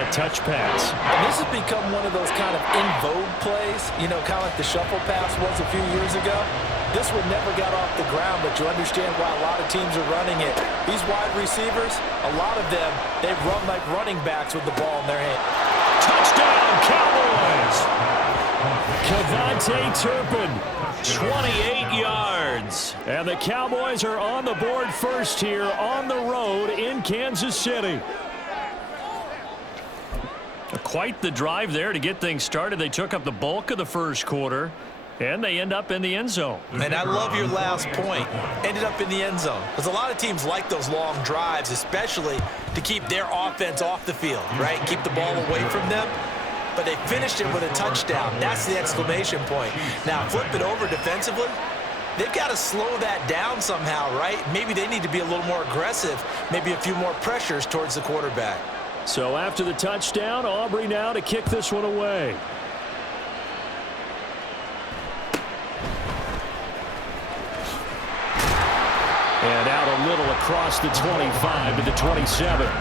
that touch pass. And this has become one of those kind of in vogue plays, you know, kind of like the shuffle pass was a few years ago. This one never got off the ground, but you understand why a lot of teams are running it. These wide receivers, a lot of them, they run like running backs with the ball in their hand. Touchdown, Cowboys! Kavontae Turpin, 28 yards. And the Cowboys are on the board first here on the road in Kansas City. Quite the drive there to get things started. They took up the bulk of the first quarter, and they end up in the end zone. And I love your last point. Ended up in the end zone. Because a lot of teams like those long drives, especially to keep their offense off the field, right? Keep the ball away from them. But they finished it with a touchdown. That's the exclamation point. Now, flip it over defensively. They've got to slow that down somehow, right? Maybe they need to be a little more aggressive. Maybe a few more pressures towards the quarterback. So after the touchdown, Aubrey now to kick this one away. And out a little across the 25 to the 27. The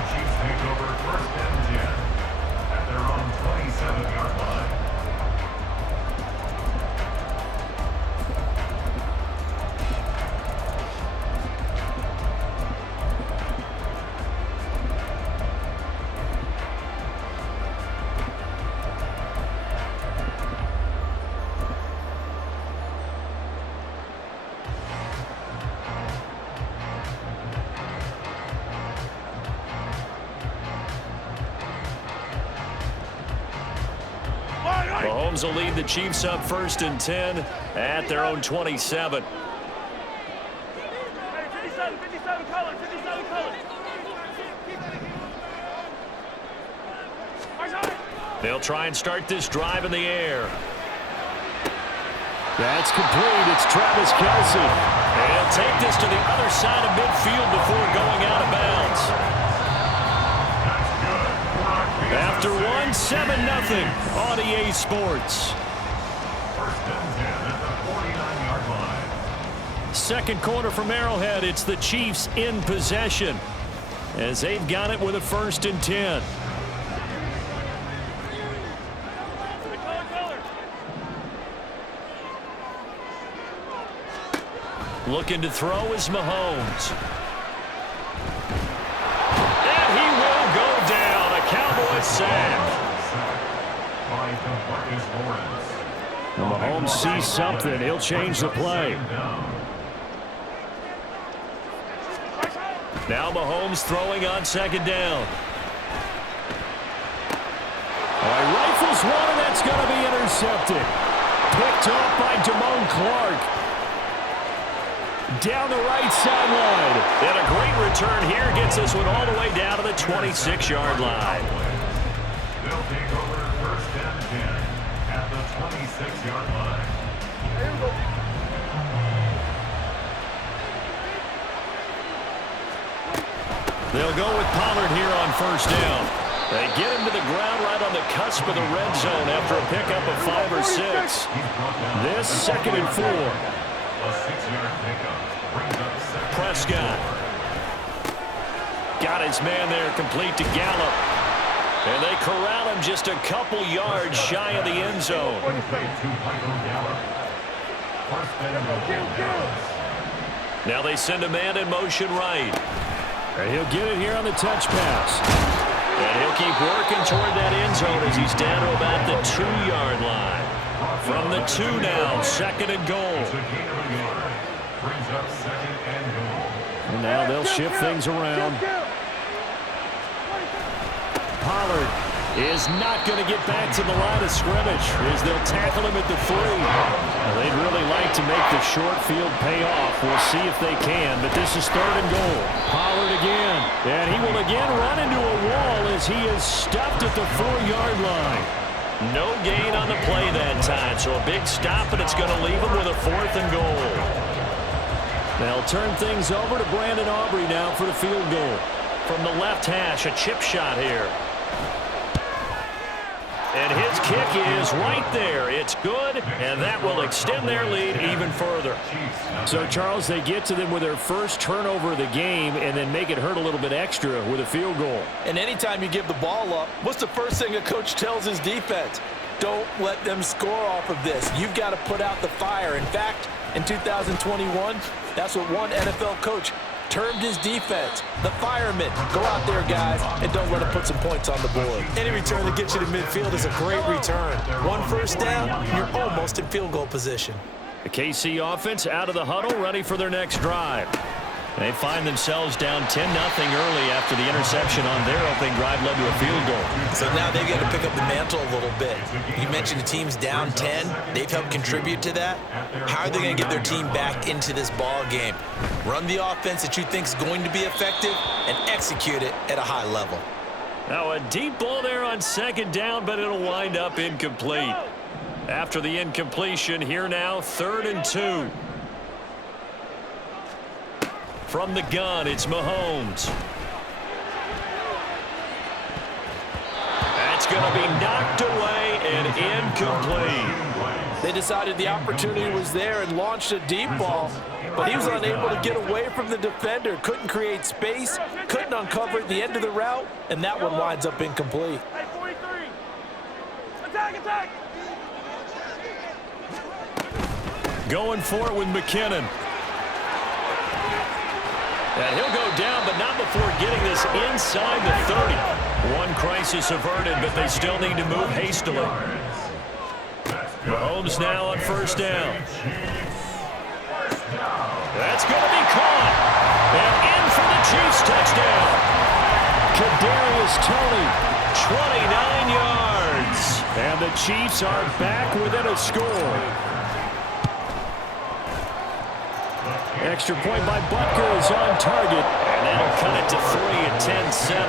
Chiefs take over first and 10 at their own 27-yard line. Mahomes will lead the Chiefs up first and 10 at their own 27. 57 color. They'll try and start this drive in the air. That's complete. It's Travis Kelce. And he'll take this to the other side of midfield before going out of bounds. After one, 7-0 on EA Sports. First and 10 at the 49-yard line. Second quarter from Arrowhead. It's the Chiefs in possession as they've got it with a first and 10. Looking to throw is Mahomes. And he will go down. A Cowboys sack. Mahomes sees something. He'll change the play. Now Mahomes throwing on second down. Rifles one, and that's going to be intercepted. Picked off by Damone Clark. Down the right sideline. And a great return here gets this one all the way down to the 26-yard line. They'll take over first and 10 at the 26-yard line. They'll go with Pollard here on first down. They get him to the ground right on the cusp of the red zone after a pickup of 5 or 6. This second and 4. A 6-yard pickup brings up second. Prescott. Got his man there, complete to Gallup. And they corral him just a couple yards shy of the end zone. Now they send a man in motion right. And he'll get it here on the touch pass. And he'll keep working toward that end zone as he's down to about the 2-yard line. From the 2 now, second and goal. And now they'll shift things around. Pollard is not going to get back to the line of scrimmage as they'll tackle him at the 3. Now, they'd really like to make the short field pay off. We'll see if they can, but this is third and goal. Pollard again, and he will again run into a wall as he is stuffed at the 4-yard line. No gain on the play that time, so a big stop, and it's going to leave him with a 4th and goal. They'll turn things over to Brandon Aubrey now for the field goal. From the left hash, a chip shot here. And his kick is right there. It's good, and that will extend their lead even further. So, Charles, they get to them with their first turnover of the game and then make it hurt a little bit extra with a field goal. And anytime you give the ball up, what's the first thing a coach tells his defense? Don't let them score off of this. You've got to put out the fire. In fact, in 2021, that's what one NFL coach termed his defense, the firemen. Go out there, guys, and don't let them put some points on the board. Any return that gets you to midfield is a great return. One first down, you're almost in field goal position. The KC offense out of the huddle, ready for their next drive. They find themselves down 10-0 early after the interception on their opening drive led to a field goal. So now they've got to pick up the mantle a little bit. You mentioned the team's down 10. They've helped contribute to that. How are they going to get their team back into this ball game? Run the offense that you think is going to be effective and execute it at a high level. Now a deep ball there on second down, but it'll wind up incomplete. After the incompletion, here now 3rd and 2. From the gun, it's Mahomes. That's going to be knocked away and incomplete. They decided the opportunity was there and launched a deep ball, but he was unable to get away from the defender. Couldn't create space, couldn't uncover at the end of the route, and that one winds up incomplete. Hey, 43. Attack, attack. Going for it with McKinnon. And he'll go down, but not before getting this inside the 30. One crisis averted, but they still need to move hastily. Mahomes now on first down. That's going to be caught. And in for the Chiefs touchdown. Kadarius Toney, 29 yards. And the Chiefs are back within a score. Extra point by Butker is on target, and that'll cut it to 3 at 10-7.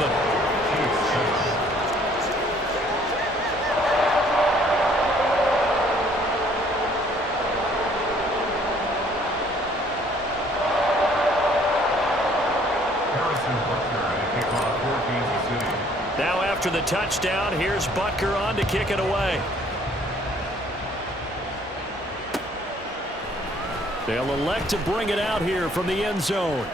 Now after the touchdown, here's Butker on to kick it away. They'll elect to bring it out here from the end zone.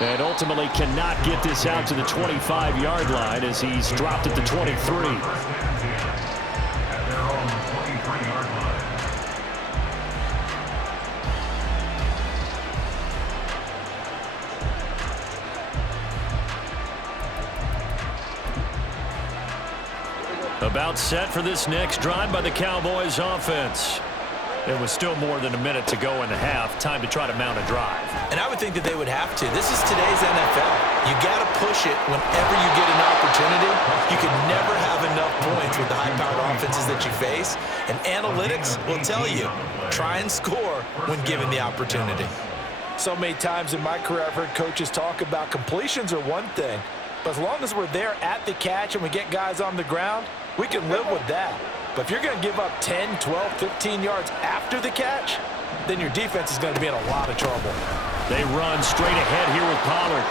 And ultimately cannot get this out to the 25-yard line as he's dropped at the 23. About set for this next drive by the Cowboys offense. There was still more than a minute to go in the half. Time to try to mount a drive. And I would think that they would have to. This is today's NFL. You got to push it whenever you get an opportunity. You can never have enough points with the high-powered offenses that you face. And analytics will tell you, try and score when given the opportunity. So many times in my career, I've heard coaches talk about completions are one thing. But as long as we're there at the catch and we get guys on the ground, we can live with that. But if you're going to give up 10, 12, 15 yards after the catch, then your defense is going to be in a lot of trouble. They run straight ahead here with Pollard.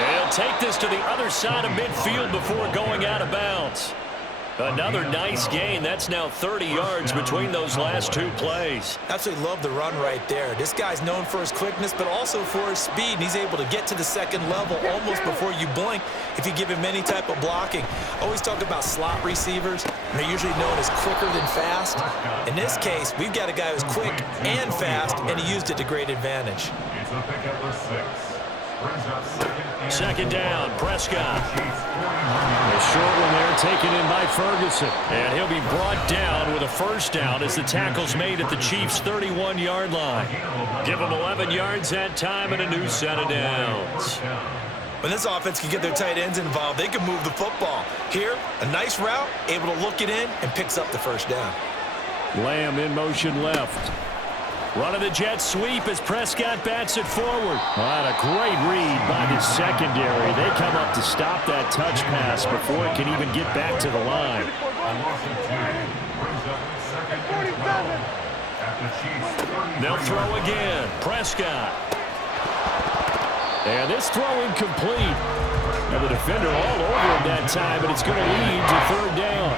He'll take this to the other side of midfield before going out of bounds. Another nice gain. That's now 30 yards between those last two plays. Absolutely love the run right there. This guy's known for his quickness, but also for his speed. And he's able to get to the second level almost before you blink if you give him any type of blocking. Always talk about slot receivers. And they're usually known as quicker than fast. In this case, we've got a guy who's quick and fast, and he used it to great advantage. It's a pick at the 6. Brings up Second down, Prescott. A short one there taken in by Ferguson. And he'll be brought down with a first down as the tackle's made at the Chiefs' 31-yard line. Give them 11 yards that time and a new set of downs. When this offense can get their tight ends involved, they can move the football. Here, a nice route, able to look it in, and picks up the first down. Lamb in motion left. Running the jet sweep as Prescott bats it forward. What a great read by the secondary. They come up to stop that touch pass before it can even get back to the line. They'll throw again. Prescott. And this throw incomplete. And the defender all over him that time, but it's going to lead to third down.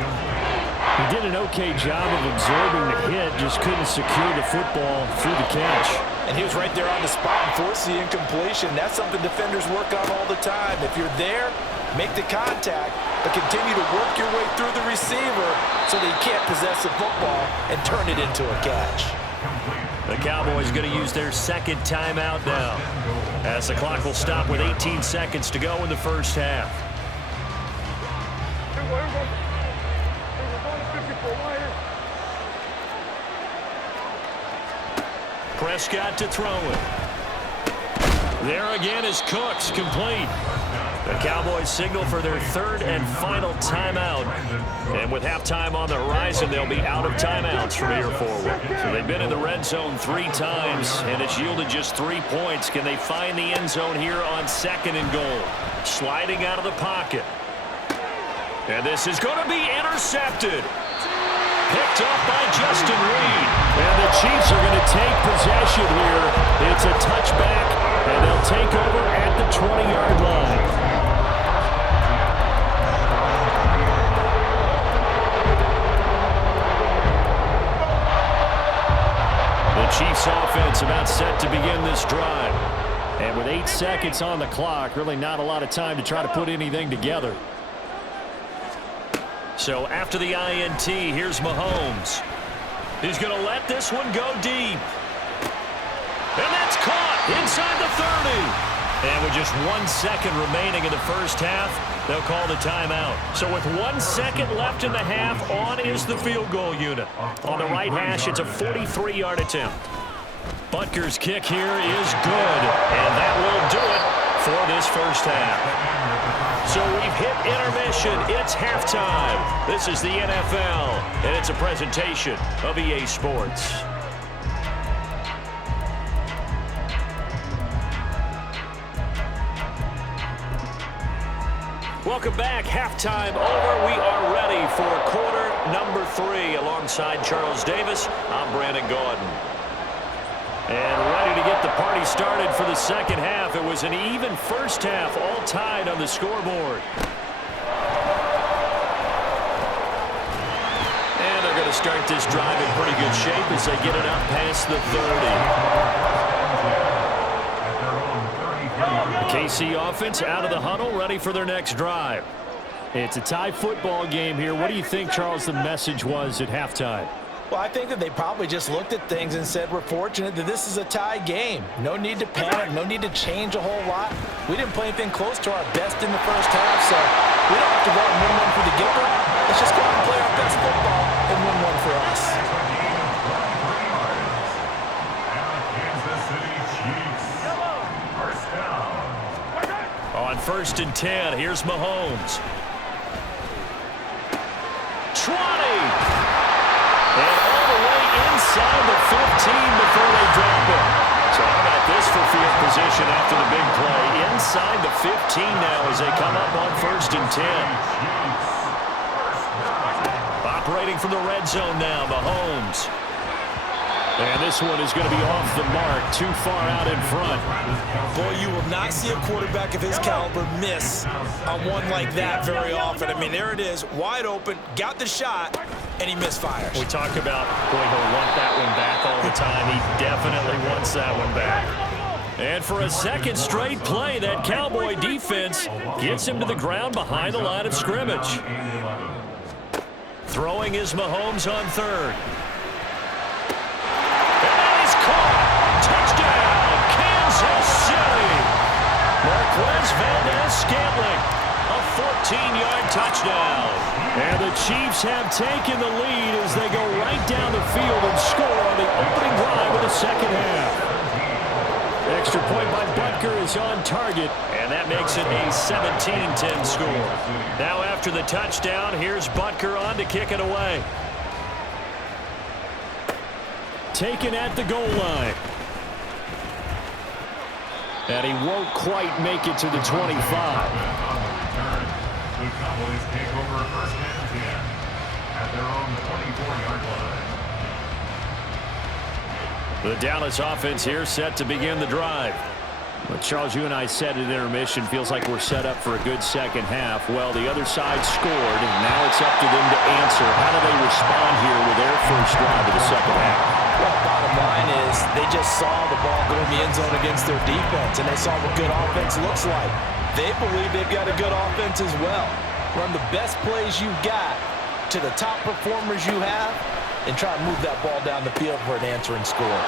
He did an okay job of absorbing the hit, just couldn't secure the football through the catch. And he was right there on the spot and forced the incompletion. That's something defenders work on all the time. If you're there, make the contact, but continue to work your way through the receiver so that he can't possess the football and turn it into a catch. The Cowboys going to use their second timeout now, as the clock will stop with 18 seconds to go in the first half. Prescott to throw it. There again is Cooks, complete. The Cowboys signal for their third and final timeout. And with halftime on the horizon, they'll be out of timeouts from here forward. So they've been in the red zone 3 times, and it's yielded just 3 points. Can they find the end zone here on second and goal? Sliding out of the pocket. And this is going to be intercepted. Picked up by Justin Reed. And the Chiefs are going to take possession here. It's a touchback, and they'll take over at the 20-yard line. The Chiefs offense about set to begin this drive. And with 8 seconds on the clock, really not a lot of time to try to put anything together. So after the INT, here's Mahomes. He's going to let this one go deep. And that's caught inside the 30. And with just 1 second remaining in the first half, they'll call the timeout. So with 1 second left in the half, on is the field goal unit. On the right hash, it's a 43-yard attempt. Butker's kick here is good, and that will do it for this first half. So we've hit intermission. It's halftime. This is the NFL, and it's a presentation of EA Sports. Welcome back. Halftime over. We are ready for quarter number 3. Alongside Charles Davis, I'm Brandon Gordon. And ready to get the party started for the second half. It was an even first half, all tied on the scoreboard. And they're going to start this drive in pretty good shape as they get it up past the 30. The KC offense out of the huddle, ready for their next drive. It's a tie football game here. What do you think, Charles, the message was at halftime? Well, I think that they probably just looked at things and said, we're fortunate that this is a tie game. No need to panic, no need to change a whole lot. We didn't play anything close to our best in the first half, so we don't have to go out and win one for the Gipper. Let's just go out and play our best football and win one for us. On 1st and 10, here's Mahomes. 20! And all the way inside the 15 before they drop it. So how about this for field position after the big play? Inside the 15 now as they come up on 1st and 10. Operating from the red zone now, Mahomes. And this one is going to be off the mark, too far out in front. Boy, you will not see a quarterback of his caliber miss on one like that very often. I mean, there it is, wide open, got the shot, and he misfires. We talk about, boy, he'll want that one back all the time. He definitely wants that one back. And for a second straight play, that Cowboy defense gets him to the ground behind the line of scrimmage. Throwing is Mahomes on 3rd. Kansas City. Marquez Valdez-Scantling, a 14-yard touchdown. And the Chiefs have taken the lead as they go right down the field and score on the opening drive of the second half. Extra point by Butker is on target, and that makes it a 17-10 score. Now after the touchdown, here's Butker on to kick it away. Taken at the goal line. And he won't quite make it to the 25. The Cowboys take over 1st and 10 at their own 24-yard line. The Dallas offense here set to begin the drive. Well, Charles, you and I said at intermission, feels like we're set up for a good second half. Well, the other side scored, and now it's up to them to answer. How do they respond here with their first drive of the second half? Well, bottom line is they just saw the ball go in the end zone against their defense, and they saw what good offense looks like. They believe they've got a good offense as well. Run the best plays you've got to the top performers you have, and try to move that ball down the field for an answering score.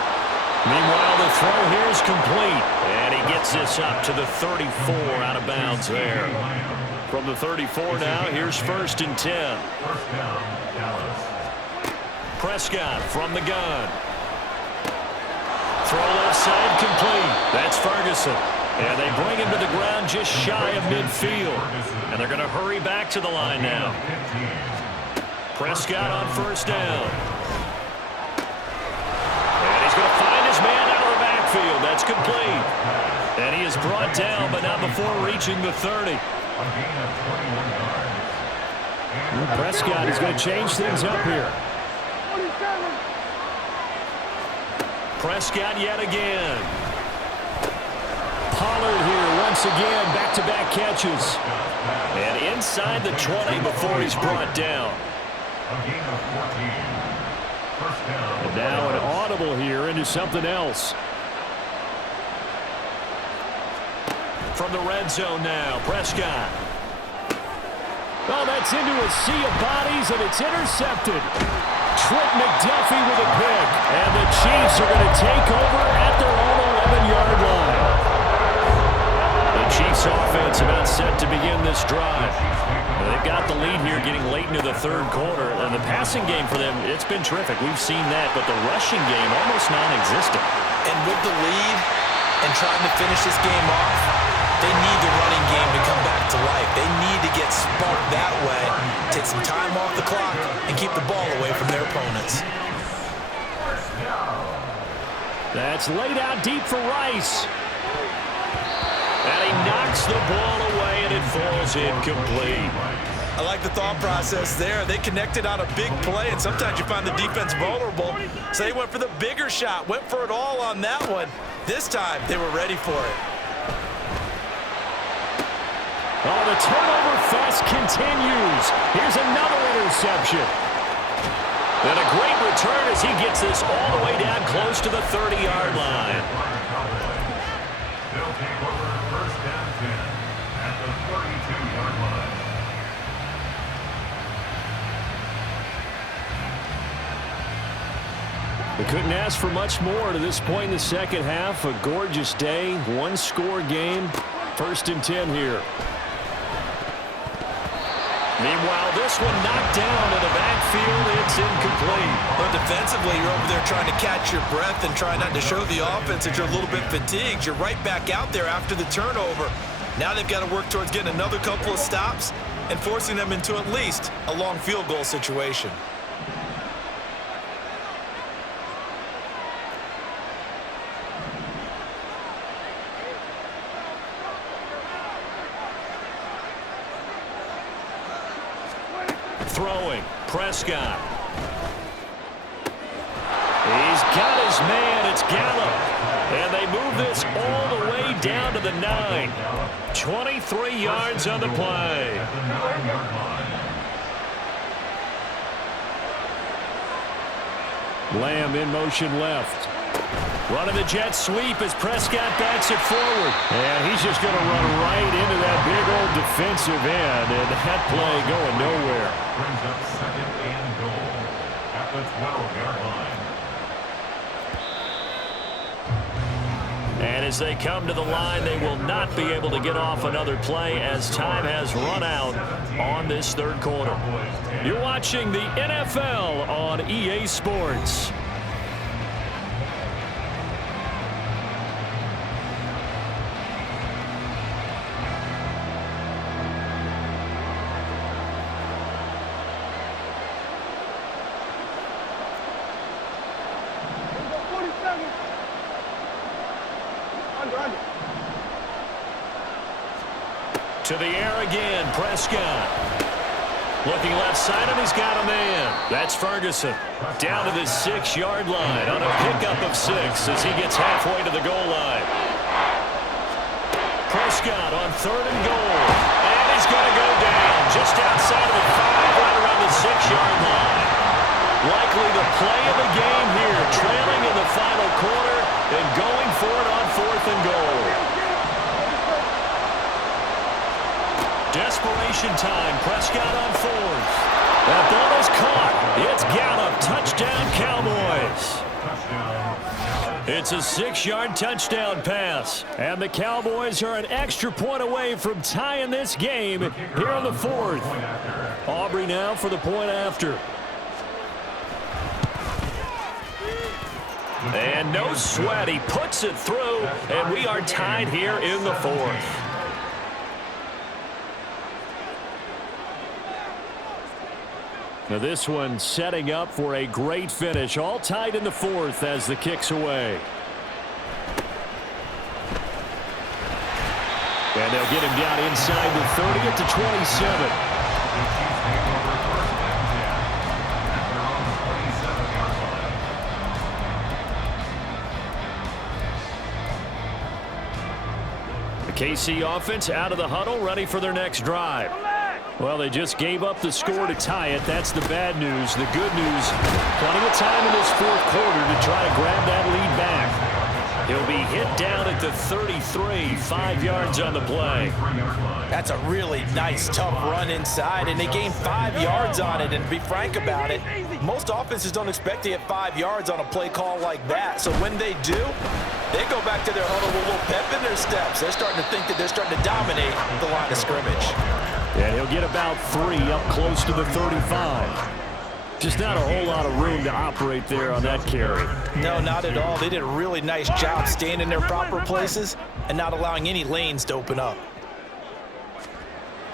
Meanwhile, the throw here is complete, and he gets this up to the 34 out of bounds there. From the 34 now, here's 1st and 10. First down, Dallas. Prescott from the gun. Throw left side complete. That's Ferguson. And they bring him to the ground just shy of midfield. And they're going to hurry back to the line now. Prescott on 1st down. And he's going to find his man out of the backfield. That's complete. And he is brought down, but not before reaching the 30. Prescott is going to change things up here. Prescott yet again. Pollard here once again, back-to-back catches. And inside the 20 before he's brought down. And now an audible here into something else. From the red zone now, Prescott. Oh, that's into a sea of bodies, and it's intercepted. Trent McDuffie with a pick. And the Chiefs are going to take over at their own 11-yard line. The Chiefs offense about set to begin this drive. They've got the lead here getting late into the 3rd quarter. And the passing game for them, it's been terrific. We've seen that, but the rushing game almost non-existent. And with the lead and trying to finish this game off, they need the running game to come back to life. They need to get sparked that way, take some time off the clock, and keep the ball away from their opponents. That's laid out deep for Rice. And he knocks the ball away, and it falls incomplete. I like the thought process there. They connected on a big play, and sometimes you find the defense vulnerable. So they went for the bigger shot, went for it all on that one. This time, they were ready for it. Oh, the turnover fest continues. Here's another interception. And a great return as he gets this all the way down close to the 30-yard line. They'll take over 1st and 10 at the 32-yard line. We couldn't ask for much more to this point in the second half. A gorgeous day, one-score game. 1st and 10 here. Meanwhile, this one knocked down in the backfield. It's incomplete. But defensively, you're over there trying to catch your breath and try not to show the offense that you're a little bit fatigued. You're right back out there after the turnover. Now they've got to work towards getting another couple of stops and forcing them into at least a long field goal situation. Throwing, Prescott. He's got his man, it's Gallup. And they move this all the way down to the 9. 23 yards on the play. Lamb in motion left. Running the jet sweep as Prescott backs it forward. And he's just going to run right into that big old defensive end. And that play going nowhere. Brings up 2nd and goal at the 12-yard line. And as they come to the line, they will not be able to get off another play as time has run out on this 3rd quarter. You're watching the NFL on EA Sports. To the air again, Prescott. Looking left side, and he's got a man. That's Ferguson. Down to the 6-yard line on a pickup of 6 as he gets halfway to the goal line. Prescott on 3rd and goal. And he's going to go down just outside of the 5, right around the 6-yard line. Likely the play of the game here, trailing in the final quarter and going for it on 4th and goal. Desperation time. Prescott on 4th. That ball is caught. It's Gallup. Touchdown, Cowboys. It's a 6-yard touchdown pass. And the Cowboys are an extra point away from tying this game here on the 4th. Aubrey now for the point after. And no sweat. He puts it through, and we are tied here in the 4th. Now this one setting up for a great finish. All tied in the 4th as the kick's away. And they'll get him down inside the 30 at the 27. The KC offense out of the huddle, ready for their next drive. Well, they just gave up the score to tie it. That's the bad news. The good news, plenty of time in this 4th quarter to try to grab that lead back. He'll be hit down at the 33, 5 yards on the play. That's a really nice, tough run inside, and they gained 5 yards on it. And to be frank about it, most offenses don't expect to get 5 yards on a play call like that. So when they do, they go back to their huddle with a little pep in their steps. They're starting to think that they're starting to dominate the line of scrimmage. And he'll get about 3 up close to the 35. Just not a whole lot of room to operate there on that carry. No, not at all. They did a really nice job staying in their proper places and not allowing any lanes to open up.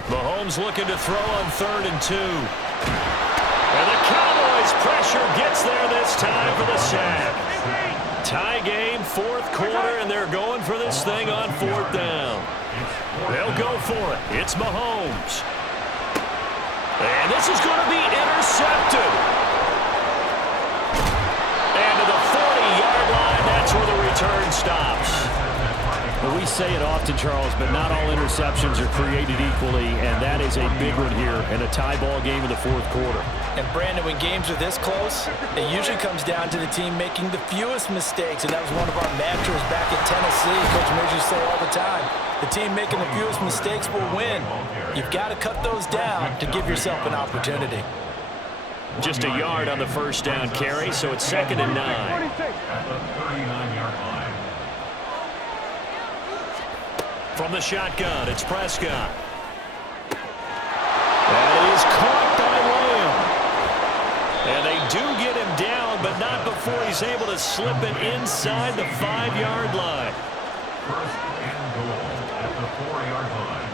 Mahomes looking to throw on 3rd and 2. And the Cowboys pressure gets there this time for the sack. Tie game, 4th quarter, and they're going for this thing on 4th down. They'll go for it. It's Mahomes. And this is going to be intercepted. And to the 40-yard line, that's where the return stops. Well, we say it often, Charles, but not all interceptions are created equally, and that is a big one here in a tie ball game in the 4th quarter. And, Brandon, when games are this close, it usually comes down to the team making the fewest mistakes, and that was one of our mantras back at Tennessee. Coach Midge used to say all the time, the team making the fewest mistakes will win. You've got to cut those down to give yourself an opportunity. Just a yard on the 1st down carry, so it's 2nd and 9. At the 39-yard line. From the shotgun, it's Prescott. That is caught by Lamb. And they do get him down, but not before he's able to slip it inside the 5-yard line. 1st and goal at the 4-yard line.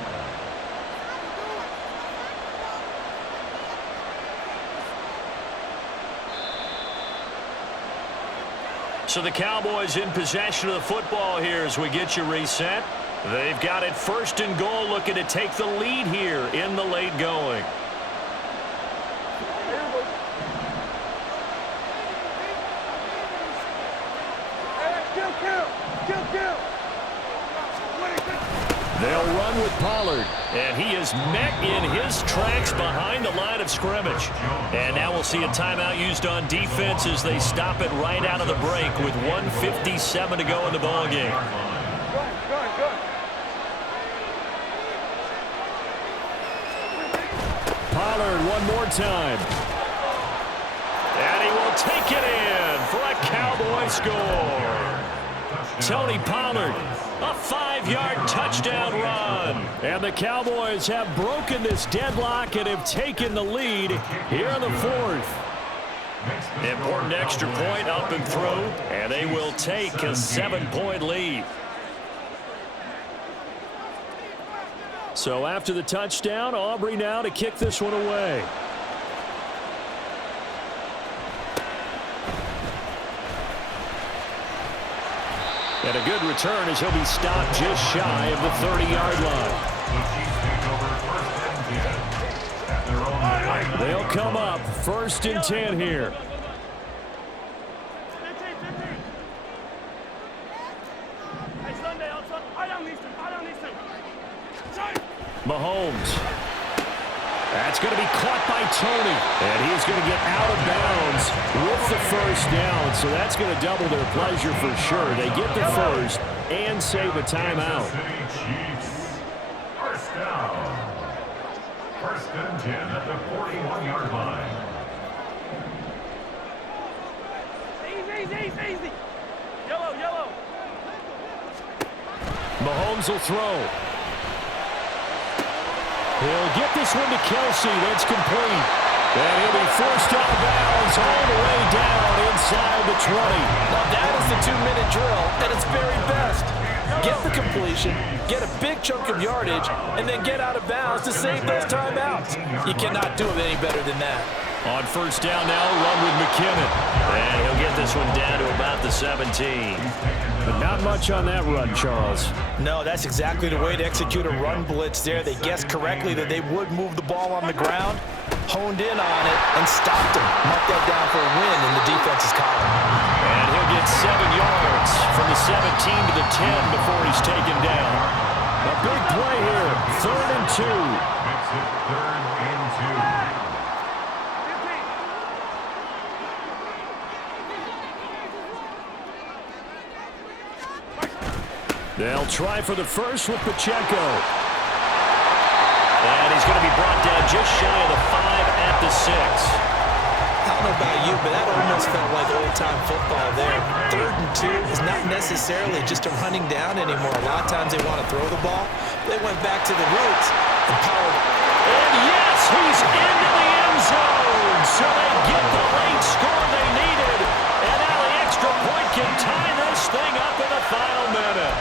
So the Cowboys in possession of the football here as we get you reset. They've got it 1st and goal, looking to take the lead here in the late going. They'll run with Pollard, and he is met in his tracks behind the line of scrimmage. And now we'll see a timeout used on defense as they stop it right out of the break with 1:57 to go in the ballgame. Pollard one more time. And he will take it in for a Cowboy score. Tony Pollard, a 5-yard touchdown run. And the Cowboys have broken this deadlock and have taken the lead here in the 4th. Important extra point up and through, and they will take a 7-point lead. So after the touchdown, Aubrey now to kick this one away. And a good return as he'll be stopped just shy of the 30-yard line. They'll come up 1st and 10 here. Hey, Sunday, I don't need some. Mahomes. That's going to be caught by Tony. And he is going to get out of bounds with the first down. So that's going to double their pleasure for sure. They get the first and save a timeout. First down. First and 10 at the 41-yard line. Easy. Yellow. Mahomes will throw. He'll get this one to Kelsey. That's complete. And he'll be forced out of bounds all the way down inside the 20. Now that is the 2-minute drill at its very best. Get the completion, get a big chunk of yardage, and then get out of bounds to save those timeouts. You cannot do it any better than that. On first down now, run with McKinnon. And he'll get this one down to about the 17. But not much on that run, Charles. No, that's exactly the way to execute a run blitz there. They guessed correctly that they would move the ball on the ground, honed in on it, and stopped him. Mark that down for a win in the defense's column. And he'll get 7 yards from the 17 to the 10 before he's taken down. A big play here, 3rd and 2. Makes it 3rd and 2. They'll try for the first with Pacheco. And he's going to be brought down just shy of the 5 at the 6. I don't know about you, but that almost felt like old-time football there. 3rd and 2 is not necessarily just a running down anymore. A lot of times they want to throw the ball. They went back to the roots and powered. And yes, he's into the end zone. So they get the late score they needed. And now the extra point can tie this thing up in the final minute.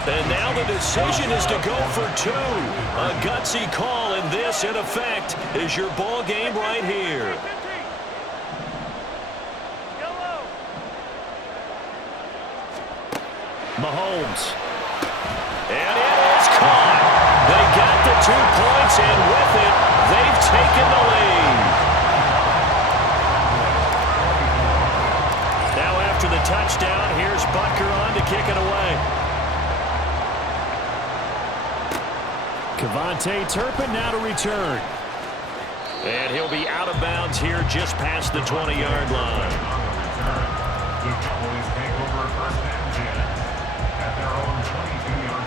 And now the decision is to go for 2. A gutsy call, and this, in effect, is your ball game right here. Mahomes. And it is caught. They got the 2 points, and with it, they've taken the lead. Now after the touchdown, here's Butker on to kick it away. Kevontae Turpin now to return. And he'll be out of bounds here just past the 20-yard line. The Cowboys take over 1st and 10 at their own 22-yard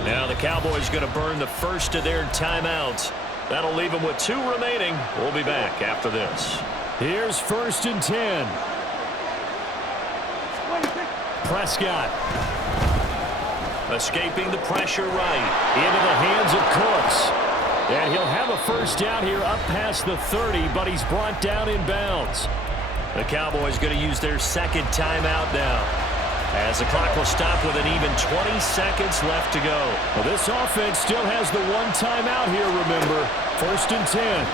line. Now the Cowboys going to burn the first of their timeouts. That'll leave them with 2 remaining. We'll be back after this. Here's 1st and 10. Prescott. Escaping the pressure right. Into the hands of Cooks. And he'll have a first down here up past the 30, but he's brought down in bounds. The Cowboys going to use their 2nd timeout now, as the clock will stop with an even 20 seconds left to go. Well, this offense still has the 1 timeout here, remember. 1st and 10.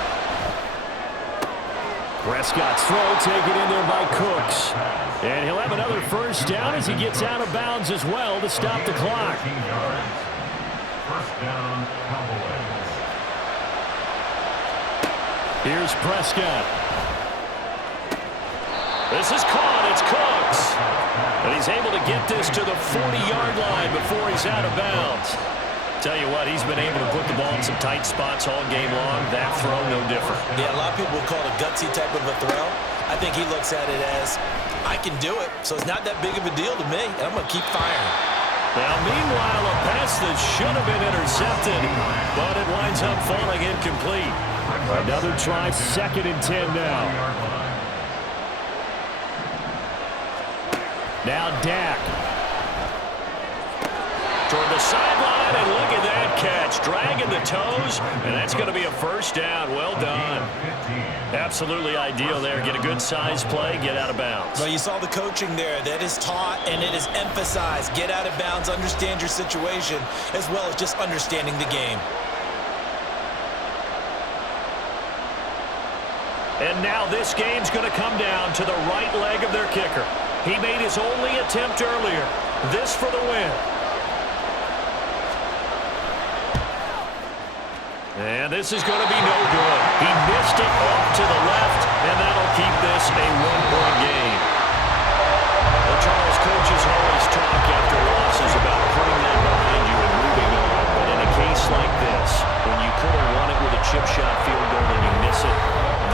Prescott's throw taken in there by Cooks. And he'll have another first down as he gets out of bounds as well to stop the clock. 13 yards. First down, Cowboys. Here's Prescott. This is caught. It's Cooks. And he's able to get this to the 40-yard line before he's out of bounds. Tell you what, he's been able to put the ball in some tight spots all game long. That throw, no different. Yeah, a lot of people would call it a gutsy type of a throw. I think he looks at it as, I can do it, so it's not that big of a deal to me, and I'm going to keep firing. Now, meanwhile, a pass that should have been intercepted, but it winds up falling incomplete. Another try, 2nd and 10 now. Now Dak. Toward the sideline, and look at that catch. Dragging the toes, and that's going to be a first down. Well done. Absolutely ideal there. Get a good size play, get out of bounds. Well, you saw the coaching there. That is taught, and it is emphasized. Get out of bounds, understand your situation, as well as just understanding the game. And now this game's going to come down to the right leg of their kicker. He made his only attempt earlier. This for the win. And this is going to be no good. He missed it off to the left, and that'll keep this a